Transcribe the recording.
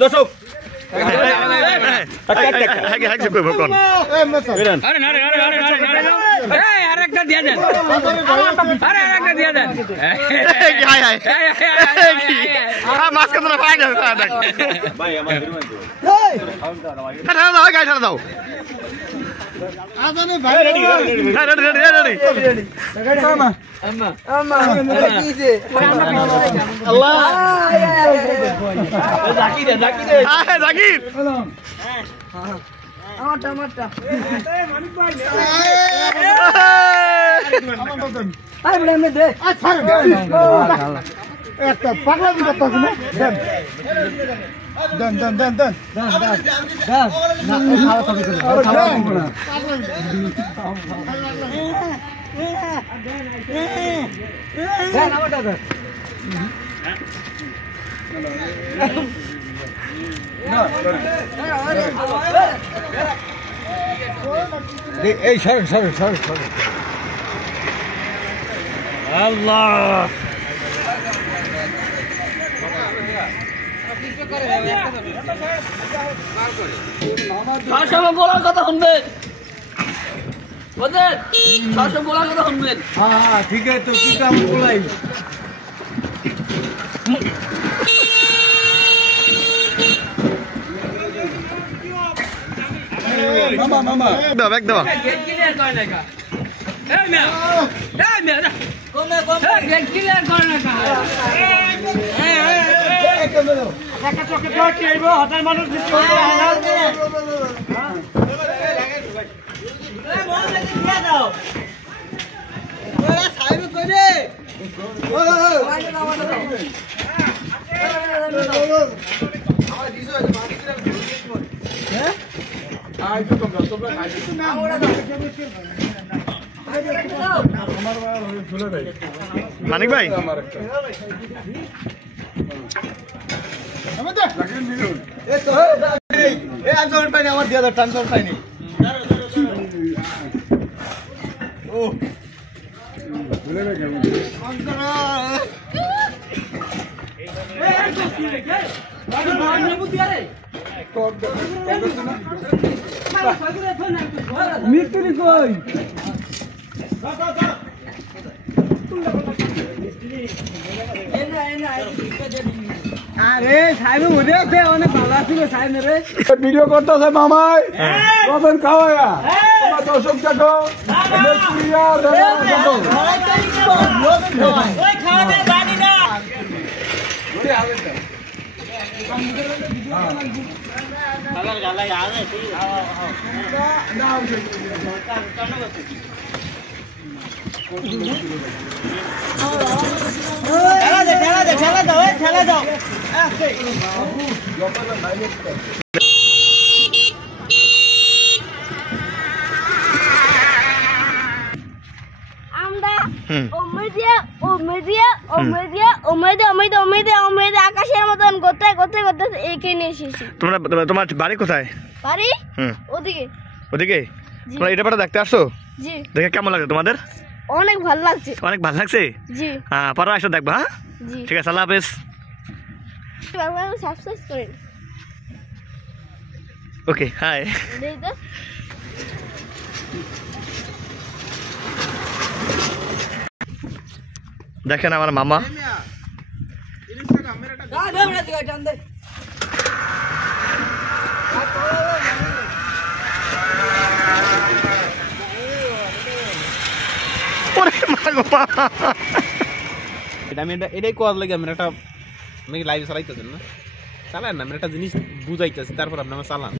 দর্শক দাও আল্লাহ বলার কথা শুনবেন বলার কথা শুনবেন। হ্যাঁ ঠিক আছে তো কি কাম বলাই মামা মামা দাও ব্যাগ দাও গেট ক্লিয়ার করে না এই না এই না কোনে কোনে গেট ক্লিয়ার করে না এই কেমন টাকা চকে তো কি আইবো হাজার মানুষ দিতে হবে হ্যাঁ এই বল দেখি দিয়া দাও ওরা সাইবে কইরে ও মাইনে দাও মাইনে দাও আমার দিছো আছে বাকি দিরা হ্যাঁ আই তো তোমরা খাইছো না ওরা দাও মানিক ভাই আমার দিয়ে দাও ট্রান্সফার পাইনি ও মিস্ত্রি কই আরে সাহেব মধ্যে আছে অনেক ভালো আছিল সাহেব রে ভিডিও করতেছে মামাই কখন খাওয়া তোমার দর্শক দেখো মিস্ত্রিয়া দেখো ওই খাওয়া দে বাড়ি না ওরে আবে তো কালার গালা यार है ठीक ঠেলা দাও আকাশের মতন করতে এখানে এসেছি। তোমার বাড়ি কোথায়? বাড়ি ওদিকে। ওদিকে তোমরা এটা পাটা দেখতে আসছো? জি। দেখে কেমন লাগছে তোমাদের? অনেক ভালো লাগছে। অনেক ভালো লাগছে? জি। হ্যাঁ পরে আসো দেখবা। হ্যাঁ জি ঠিক আছে, আল্লাহ হাফেজ। সাবস্ক্রাইব করেন। ওকে হাই। দেখেন আমার মামা এটাই কোয়ার লাগে আমরা একটা লাইভ চালাইতেছেন না চালান না, আমরা একটা জিনিস বুঝাইতেছি তারপর আপনার চালান।